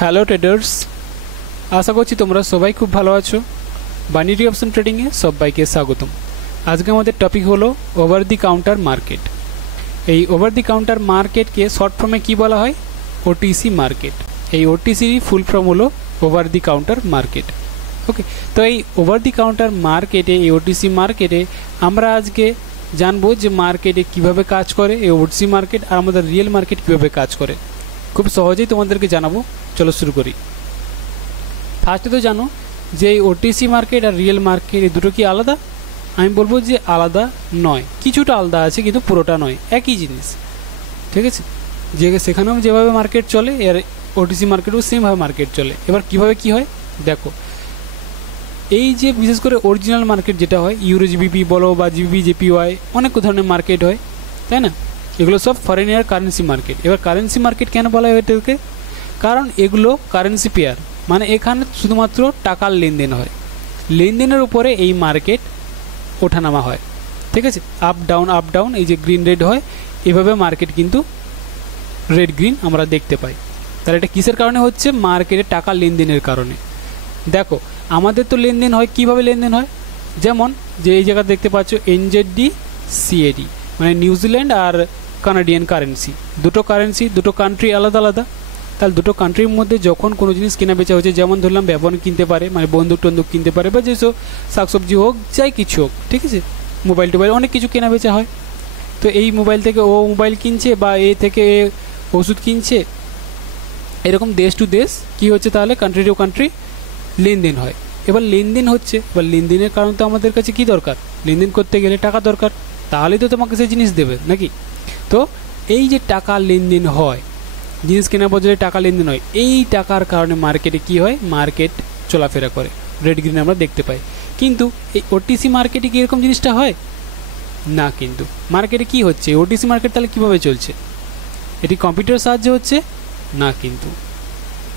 Hello traders, আশা করছি তোমরা সবাই খুব ভালো আছো। বাইনারি অপশন ট্রেডিংয়ে সবাইকে স্বাগতম। আজকে আমাদের টপিক হলো ওভার দি কাউন্টার মার্কেট। এই ওভার দি কাউন্টার মার্কেটকে শর্ট ফর্মে কী বলা হয়? OTC market. এই ওটিসির ফুল ফর্ম হলো ওভার দি কাউন্টার মার্কেট। ওকে, তো এই ওভার দি কাউন্টার মার্কেটে, এই ওটিসি মার্কেটে আমরা আজকে জানবো যে মার্কেটে কিভাবে কাজ করে এই ওটিসি মার্কেট, আর আমাদের রিয়েল মার্কেট কীভাবে কাজ করে। খুব সহজেই তোমাদেরকে জানাবো। চলো শুরু করি। ফার্স্টে তো জানো যে এই ওটিসি মার্কেট আর রিয়েল মার্কেট এই দুটো কি আলাদা? আমি বলবো যে আলাদা নয়, কিছুটা আলাদা আছে কিন্তু পুরোটা নয়, একই জিনিস। ঠিক আছে, যে সেখানেও যেভাবে মার্কেট চলে এর ওটিসি মার্কেটেও সেমভাবে মার্কেট চলে। এবার কিভাবে কি হয় দেখো। এই যে বিশেষ করে অরিজিনাল মার্কেট যেটা হয়, ইউরো জিবিপি বলো বা জিবিপি জেপিওয়াই, অনেক ধরনের মার্কেট হয়, তাই না? এগুলো সব ফরেন এর কারেন্সি মার্কেট। এবার কারেন্সি মার্কেট কেন বলা হয় এটাকে? কারণ এগুলো কারেন্সি পেয়ার, মানে এখানে শুধুমাত্র টাকার লেনদেন হয়। লেনদেনের উপরে এই মার্কেট ওঠানামা হয়। ঠিক আছে, আপ ডাউন, এই যে গ্রিন রেড হয়, এভাবে মার্কেট কিন্তু রেড গ্রিন আমরা দেখতে পাই। তাহলে এটা কিসের কারণে হচ্ছে? মার্কেটে টাকা লেনদেনের কারণে। দেখো আমাদের তো লেনদেন হয়, কিভাবে লেনদেন হয়? যেমন যে এই জায়গা দেখতে পাচ্ছ এনজেডি সিএডি, মানে নিউজিল্যান্ড আর কানাডিয়ান কারেন্সি, দুটো কারেন্সি, দুটো কান্ট্রি আলাদা আলাদা। তাহলে দুটো কান্ট্রির মধ্যে যখন কোনো জিনিস কেনা বেচা হচ্ছে, যেমন ধরলাম ব্যবহার কিনতে পারে, মানে বন্দুক টন্দুক কিনতে পারে, বা যেসব শাকসবজি হোক, যাই কিছু হোক, ঠিক আছে, মোবাইল টোবাইল অনেক কিছু কেনা বেচা হয়। তো এই মোবাইল থেকে ও মোবাইল কিনছে, বা এ থেকে এ ওষুধ কিনছে, এরকম দেশ টু দেশ কী হচ্ছে, তাহলে কান্ট্রি টু কান্ট্রি লেনদেন হয়। এবার লেনদেন হচ্ছে, এবার লেনদেনের কারণ তো আমাদের কাছে কী দরকার? লেনদেন করতে গেলে টাকা দরকার, তাহলেই তো তোমাকে সেই জিনিস দেবে নাকি? তো এই যে টাকা লেনদেন হয়, জিনিস কেনার বদলে টাকা লেনদেন হয়, এই টাকার কারণে মার্কেটে কি হয়? মার্কেট চলাফেরা করে, রেড গ্রিন আমরা দেখতে পাই। কিন্তু এই ওটিসি মার্কেটে কি এরকম জিনিসটা হয় না? কিন্তু মার্কেটে কি হচ্ছে? ওটিসি মার্কেট তাহলে কীভাবে চলছে? এটি কম্পিউটার সাহায্যে হচ্ছে না কিন্তু।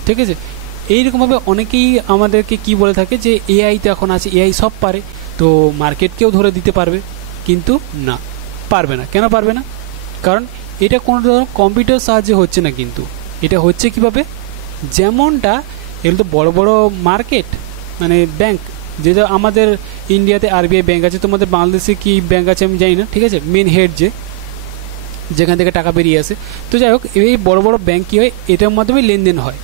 ঠিক আছে, এইরকমভাবে অনেকেই আমাদেরকে কি বলে থাকে যে এআই তো এখন আছে, এআই সব পারে, তো মার্কেটকেও ধরে দিতে পারবে। কিন্তু না, পারবে না। কেন পারবে না? কারণ এটা কোনো ধরনের কম্পিউটার সাহায্যে হচ্ছে না। কিন্তু এটা হচ্ছে কিভাবে? যেমনটা এগুলো তো বড় বড় মার্কেট, মানে ব্যাংক, যেটা আমাদের ইন্ডিয়াতে আরবিআই ব্যাংক আছে, তোমাদের বাংলাদেশে কি ব্যাংক আছে আমি জানি না। ঠিক আছে, মেন হেড যেখান থেকে টাকা বেরিয়ে আসে। তো যাই হোক, এই বড় বড় ব্যাংক কী হয়, এটার মাধ্যমে লেনদেন হয়।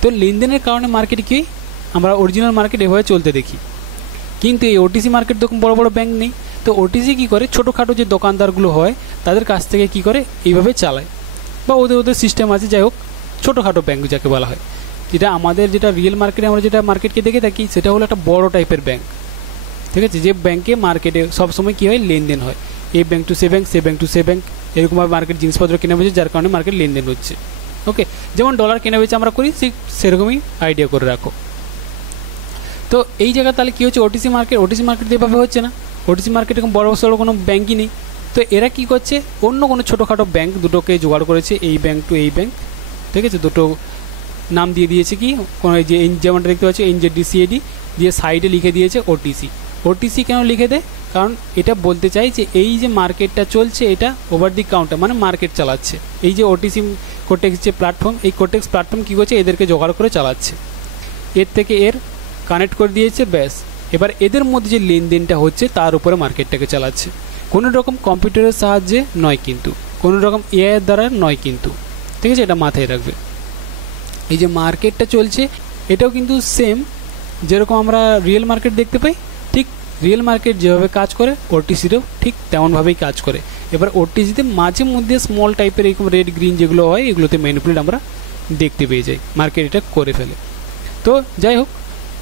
তো লেনদেনের কারণে মার্কেট কি, আমরা অরিজিনাল মার্কেট এভাবে চলতে দেখি। কিন্তু এই ওটিসি মার্কেট তখন বড় বড় ব্যাংক নেই। তো ওটিসি কী করে? ছোটোখাটো যে দোকানদারগুলো হয় তাদের কাছ থেকে কি করে এইভাবে চালায়, বা ওদের সিস্টেম আছে। যাই হোক, ছোটোখাটো ব্যাংক যাকে বলা হয়। যেটা আমাদের যেটা রিয়েল মার্কেটে আমরা যেটা মার্কেটকে দেখে থাকি, সেটা হলো একটা বড় টাইপের ব্যাংক। ঠিক আছে, যে ব্যাংকে মার্কেটে সবসময় কী হয়? লেনদেন হয়। এই bank to say bank, say bank to say bank, এরকমভাবে মার্কেট জিনিসপত্র কেনা বেচে, যার কারণে মার্কেট লেনদেন হচ্ছে। ওকে, যেমন ডলার কেনা বেচে আমরা করি, সেরকমই আইডিয়া করে রাখো। তো এই জায়গা তাহলে কী হচ্ছে? ওটিসি মার্কেট এভাবে হচ্ছে না। ওটিসি মার্কেট এরকম বড় সড়ো কোনো ব্যাঙ্কই নেই। তো এরা কি করছে? অন্য কোনো ছোটোখাটো ব্যাংক দুটোকে জোগাড় করেছে, এই ব্যাংক টু এই ব্যাংক। ঠিক আছে, দুটো নাম দিয়ে দিয়েছে কি, কোনো যে যেমনটা দেখতে পাচ্ছি এনজেডি সিএডি, দিয়ে সাইডে লিখে দিয়েছে ওটিসি। ওটিসি কেন লিখে দেয়? কারণ এটা বলতে চাই যে এই যে মার্কেটটা চলছে, এটা ওভার দি কাউন্টার, মানে মার্কেট চালাচ্ছে। এই যে ওটিসি কোটেক্স যে প্ল্যাটফর্ম, এই কোটেক্স প্ল্যাটফর্ম কী করছে? এদেরকে জোগাড় করে চালাচ্ছে, এর থেকে এর কানেক্ট করে দিয়েছে, ব্যাস। এবার এদের মধ্যে যে লেনদেনটা হচ্ছে তার উপরে মার্কেটটাকে চালাচ্ছে। কোনো রকম কম্পিউটারের সাহায্যে নয় কিন্তু, কোনো রকম এআইয়ের দ্বারা নয় কিন্তু। ঠিক আছে, এটা মাথায় রাখবে। এই যে মার্কেটটা চলছে, এটাও কিন্তু সেম যেরকম আমরা রিয়েল মার্কেট দেখতে পাই, ঠিক রিয়েল মার্কেট যেভাবে কাজ করে ওটিসিতেও ঠিক তেমনভাবেই কাজ করে। এবার ওটিসিতে মাঝে মধ্যে স্মল টাইপের এরকম রেড গ্রিন যেগুলো হয়, এগুলোতে ম্যানিপুলেট আমরা দেখতে পেয়ে যাই, মার্কেট এটা করে ফেলে। তো যাই হোক,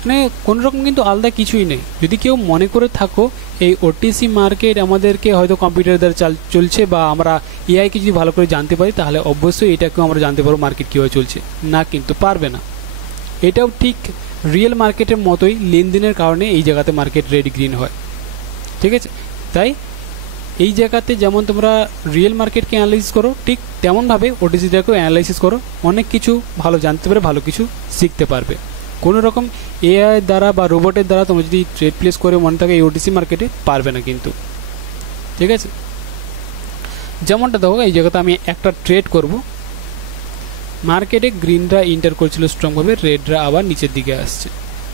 মানে কোনো রকম কিন্তু আলাদা কিছুই নেই। যদি কেউ মনে করে থাকো এই ওটিসি মার্কেট আমাদেরকে হয়তো কম্পিউটার দ্বারা চলছে, বা আমরা এআইকে যদি ভালো করে জানতে পারি, তাহলে অবশ্যই এটাকেও আমরা জানতে পারবো মার্কেট কীভাবে চলছে। না, কিন্তু পারবে না। এটাও ঠিক রিয়েল মার্কেটের মতোই লেনদেনের কারণে এই জায়গাতে মার্কেট রেড গ্রিন হয়। ঠিক আছে, তাই এই জায়গাতে যেমন তোমরা রিয়েল মার্কেটকে অ্যানালাইসিস করো, ঠিক তেমনভাবে ওটিসিটাকেও অ্যানালাইসিস করো। অনেক কিছু ভালো জানতে পারে, ভালো কিছু শিখতে পারবে। কোনো রকম এআই দ্বারা বা রোবটের দ্বারা তোমরা যদি ট্রেড প্লেস করে মনে থাকে এই ওটিসি মার্কেটে, পারবে না কিন্তু। ঠিক আছে, যেমনটা দেখো এই জায়গাতে আমি একটা ট্রেড করব, মার্কেটে গ্রিনরা এন্টার করছিল স্ট্রংভাবে, রেডরা আবার নিচের দিকে আসছে।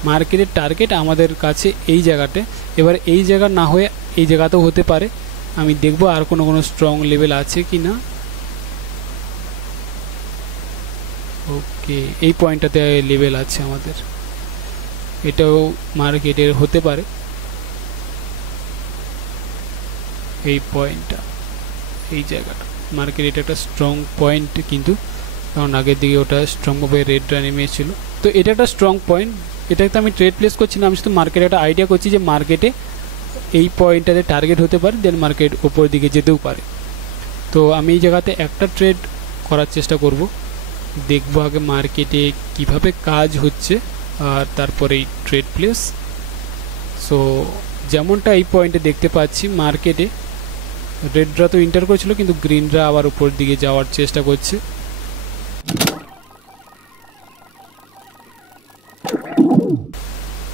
মার্কেটের টার্গেট আমাদের কাছে এই জায়গাতে, এবার এই জায়গা না হয়ে এই জায়গাতেও হতে পারে। আমি দেখব আর কোনো স্ট্রং লেভেল আছে কি না। ওকে, এই পয়েন্টটাতে লেভেল আছে আমাদের, এটাও মার্কেটের হতে পারে। এই পয়েন্টটা, এই জায়গাটা মার্কেট, এটা একটা স্ট্রং পয়েন্ট, কিন্তু কারণ আগের দিকে ওটা স্ট্রংভাবে রেডরা নেমেছিল। তো এটা একটা স্ট্রং পয়েন্ট, এটাতে আমি ট্রেড প্লেস করছি না, আমি শুধু মার্কেটে একটা আইডিয়া করছি যে মার্কেটে এই পয়েন্টটাতে টার্গেট হতে পারে, দেন মার্কেট উপর দিকে যেতেও পারে। তো আমি এই জায়গাতে একটা ট্রেড করার চেষ্টা করব, দেখব আগে মার্কেটে কিভাবে কাজ হচ্ছে আর তারপরে এই ট্রেড প্লেস। সো যেমনটা এই পয়েন্টে দেখতে পাচ্ছি, মার্কেটে রেডরা তো এন্টার করেছিল, কিন্তু গ্রিনরা আবার উপর দিকে যাওয়ার চেষ্টা করছে।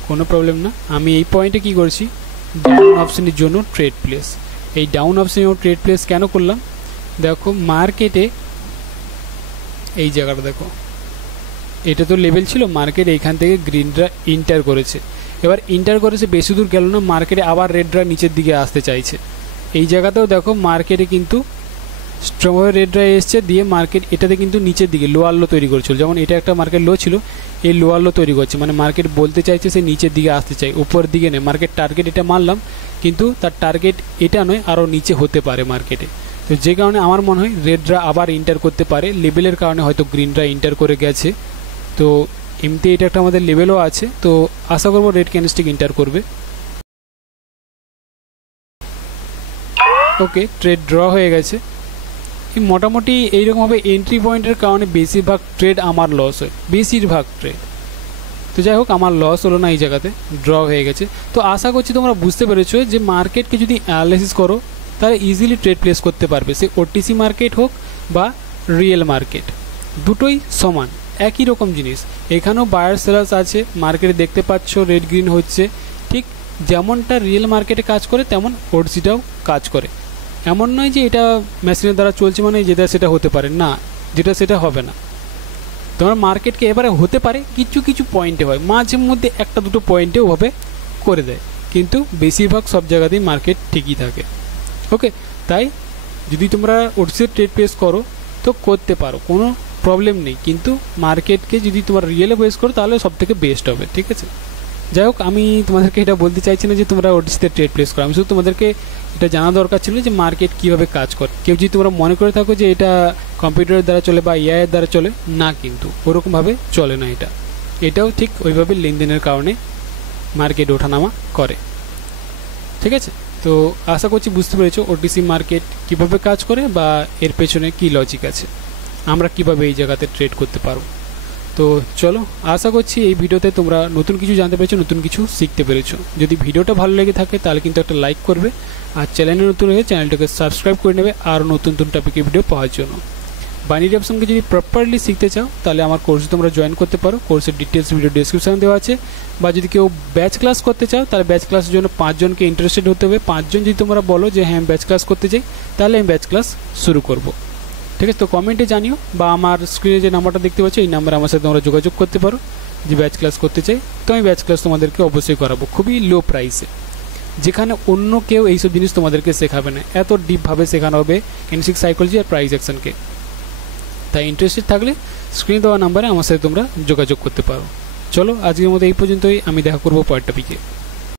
কোনো প্রবলেম না। আমি এই পয়েন্টে কি করছি, ডাউন অপশনের জন্য ট্রেড প্লেস। এই ডাউন অপশনে ট্রেড প্লেস কেন করলাম, দেখো মার্কেটে এই জায়গাটা দেখো, এটা তো লেভেল ছিল, মার্কেট এইখান থেকে গ্রিনরা এন্টার করেছে। এবার এন্টার করেছে, বেশি দূর গেল না, মার্কেটে আবার রেডরা নিচের দিকে আসতে চাইছে। এই জায়গাতেও দেখো মার্কেটে কিন্তু স্ট্রংভাবে রেডরা এসছে, দিয়ে মার্কেট এটাতে কিন্তু নিচের দিকে লোয়ার লো তৈরি করেছিল। যেমন এটা একটা মার্কেট লো ছিল, এই লোয়ার লো তৈরি করছে, মানে মার্কেট বলতে চাইছে সে নিচের দিকে আসতে চাই, উপর দিকে নেই। মার্কেট টার্গেট এটা মারলাম, কিন্তু তার টার্গেট এটা নয়, আরও নিচে হতে পারে মার্কেটে। তো যে কারণে আমার মনে হয় রেডরা আবার এন্টার করতে পারে, লেভেলের কারণে হয়তো গ্রিনরা এন্টার করে গেছে। তো এমনি এটা একটা আমাদের লেভেলও আছে, তো আশা করবো রেড ক্যান্ডেলস্টিক এন্টার করবে। ওকে, ট্রেড ড্র হয়ে গেছে। মোটামুটি এইরকমভাবে এন্ট্রি পয়েন্টের কারণে বেশিরভাগ ট্রেড আমার লস হয়, বেশিরভাগ ট্রেড। তো যাই হোক, আমার লস হলো না, এই জায়গাতে ড্র হয়ে গেছে। তো আশা করছি তোমরা বুঝতে পেরেছো যে মার্কেটকে যদি অ্যানালাইসিস করো তাহলে ইজিলি ট্রেড প্লেস করতে পারবে, সে ওটিসি মার্কেট হোক বা রিয়েল মার্কেট, দুটোই সমান, একই রকম জিনিস। এখানেও বায়ার সেলার্স আছে, মার্কেটে দেখতে পাচ্ছ রেড গ্রিন হচ্ছে, ঠিক যেমনটা রিয়েল মার্কেটে কাজ করে তেমন ওটিসিটাও কাজ করে। এমন নয় যে এটা মেশিনের দ্বারা চলছে মানে যেটা সেটা হতে পারে না, যেটা সেটা হবে না। তোমার মার্কেটকে এবারে হতে পারে কিছু কিছু পয়েন্টে হয়, মাঝে মধ্যে একটা দুটো পয়েন্টে ওভাবে করে দেয়, কিন্তু বেশিরভাগ সব জায়গাতেই মার্কেট ঠিকই থাকে। ওকে, তাই যদি তোমরা ওটিসির ট্রেড প্লেস করো তো করতে পারো, কোনো প্রবলেম নেই, কিন্তু মার্কেটকে যদি তোমরা রিয়েলে বেস করো তাহলে সব থেকে বেস্ট হবে, ঠিক আছে। যাই হোক, আমি তোমাদেরকে এটা বলতে চাইছি না যে তোমরা ওটিসিতে ট্রেড প্লেস করো, আমি শুধু তোমাদেরকে এটা জানা দরকার ছিল যে মার্কেট কীভাবে কাজ করে। কেউ যদি তোমরা মনে করে থাকো যে এটা কম্পিউটারের দ্বারা চলে বা এআই এর দ্বারা চলে, না, কিন্তু ওরকমভাবে চলে না। এটাও ঠিক ওইভাবে লেনদেনের কারণে মার্কেট ওঠানামা করে, ঠিক আছে। তো আশা করছি বুঝতে পেরেছো ওটিসি মার্কেট কীভাবে কাজ করে বা এর পেছনে কী লজিক আছে, আমরা কিভাবে এই জায়গাতে ট্রেড করতে পারবো। তো চলো, আশা করছি এই ভিডিওতে তোমরা নতুন কিছু জানতে পেরেছো, নতুন কিছু শিখতে পেরেছো। যদি ভিডিওটা ভালো লেগে থাকে তাহলে কিন্তু একটা লাইক করবে, আর চ্যানেলে নতুন হয়ে চ্যানেলটাকে সাবস্ক্রাইব করে নেবে আর নতুন নতুন টপিকের ভিডিও পাওয়ার জন্য। বাইনারি অপশনকে যদি প্রপারলি শিখতে চাও তাহলে আমার কোর্সে তোমরা জয়েন করতে পারো, কোর্সের ডিটেলস ভিডিও ডেসক্রিপশনে দেওয়া আছে। বা যদি কেউ ব্যাচ ক্লাস করতে চাও তাহলে ব্যাচ ক্লাসের জন্য 5 জনকে ইন্টারেস্টেড হতে হবে। 5 জন যদি তোমরা বলো যে হ্যাঁ ব্যাচ ক্লাস করতে চাই, তাহলে আমি ব্যাচ ক্লাস শুরু করব, ঠিক আছে। তো কমেন্টে জানিও, বা আমার স্ক্রিনে যে নাম্বারটা দেখতে পাচ্ছ এই নাম্বারে আমার সাথে তোমরা যোগাযোগ করতে পারো যে ব্যাচ ক্লাস করতে চাই। তো আমি ব্যাচ ক্লাস তোমাদেরকে অবশ্যই করাবো, খুবই লো প্রাইসে, যেখানে অন্য কেউ এইসব জিনিস তোমাদেরকে শেখাবে না, এত ডিপভাবে শেখানো হবে ক্যান্ডেলস্টিক সাইকোলজি আর প্রাইস অ্যাকশনকে। তাই ইন্টারেস্টেড থাকলে স্ক্রিনে দেওয়া নাম্বারে আমার সাথে তোমরা যোগাযোগ করতে পারো। চলো, আজকের মতো এই পর্যন্তই, আমি দেখা করবো পরের টপিকে।